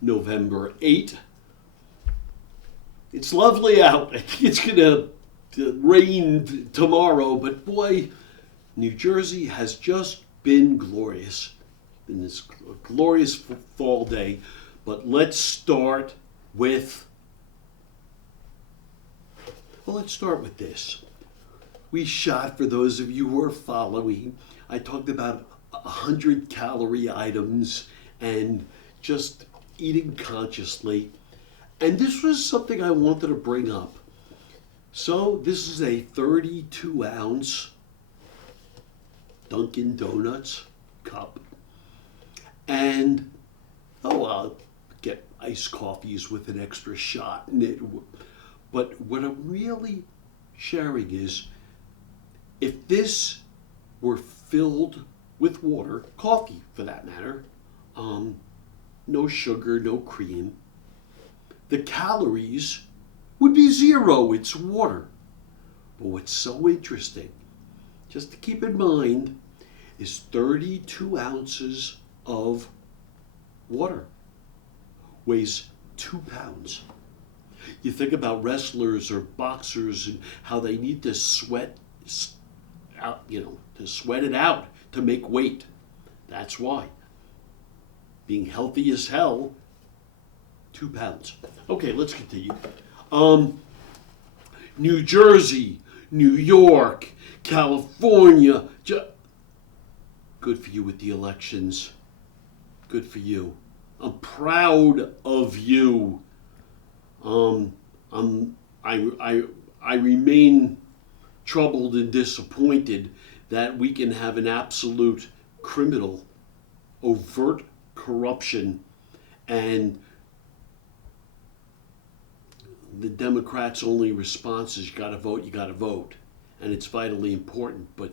November 8th. It's lovely out. I think it's going to rain tomorrow, but boy, New Jersey has just been glorious. In this glorious fall day. But let's start with this. We shot, for those of you who are following, I talked about 100-calorie items and just eating consciously. And this was something I wanted to bring up. So this is a 32-ounce Dunkin' Donuts cup. And, I'll get iced coffees with an extra shot in it. But what I'm really sharing is, if this were filled with water, coffee for that matter, no sugar, no cream, the calories would be 0. It's water. But what's so interesting, just to keep in mind, is 32 ounces of water weighs 2 pounds. You think about wrestlers or boxers and how they need to sweat out, to sweat it out to make weight. That's why. Being healthy as hell, 2 pounds. Okay, let's continue. New Jersey, New York, California. Good for you with the elections. Good for you. I'm proud of you. I remain troubled and disappointed that we can have an absolute criminal, overt corruption, and the Democrats' only response is you got to vote, and it's vitally important, but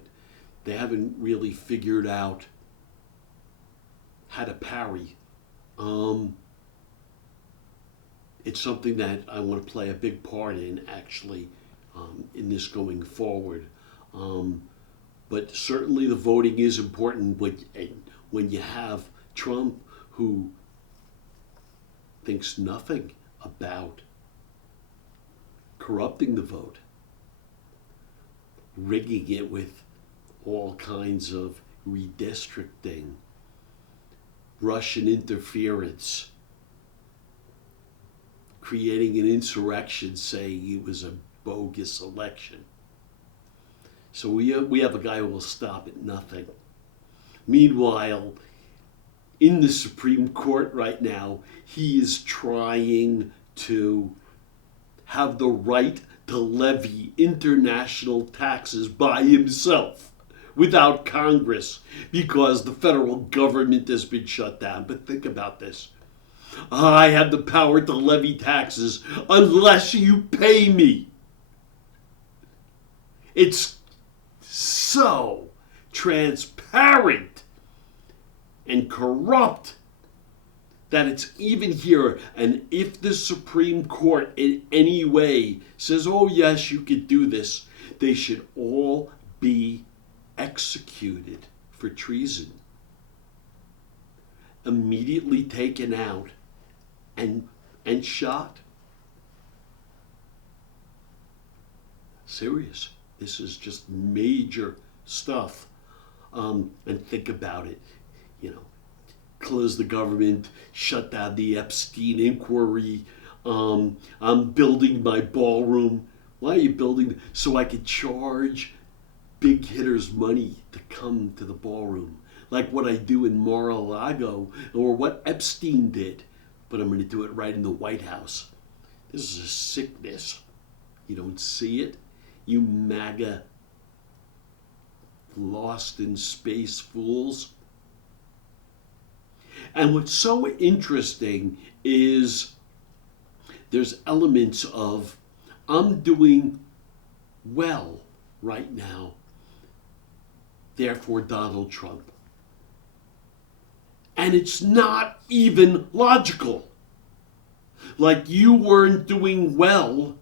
they haven't really figured out how to parry. It's something that I want to play a big part in, actually, in this going forward. But certainly the voting is important when you have Trump, who thinks nothing about corrupting the vote, rigging it with all kinds of redistricting, Russian interference, creating an insurrection saying it was a bogus election. So we have a guy who will stop at nothing. Meanwhile, in the Supreme Court right now, he is trying to have the right to levy international taxes by himself without Congress because the federal government has been shut down. But think about this. I have the power to levy taxes unless you pay me. It's so transparent and corrupt that it's even here. And if the Supreme Court in any way says, oh yes, you could do this, they should all be executed for treason, immediately taken out and shot. Serious. This is just major stuff. And think about it, close the government, shut down the Epstein inquiry. I'm building my ballroom. Why are you building? So I could charge big hitters money to come to the ballroom, like what I do in Mar-a-Lago or what Epstein did, but I'm going to do it right in the White House. This is a sickness. You don't see it? You MAGA lost in space fools. And what's so interesting is there's elements of, I'm doing well right now, therefore Donald Trump. And it's not even logical. Like you weren't doing well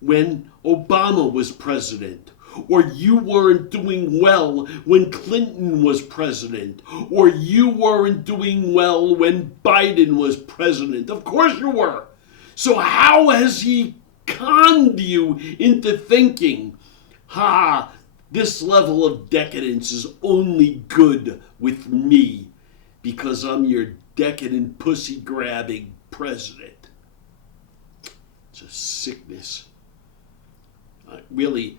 when Obama was president, or you weren't doing well when Clinton was president, or you weren't doing well when Biden was president. Of course you were. So how has he conned you into thinking, this level of decadence is only good with me because I'm your decadent pussy-grabbing president? It's a sickness. Really,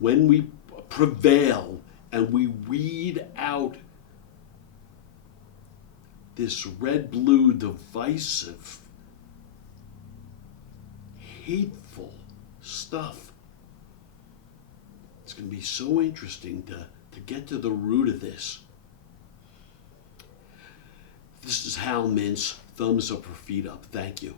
when we prevail and we weed out this red-blue divisive, hateful stuff, it's going to be so interesting to get to the root of this. This is Hal Mintz. Thumbs up or feet up. Thank you.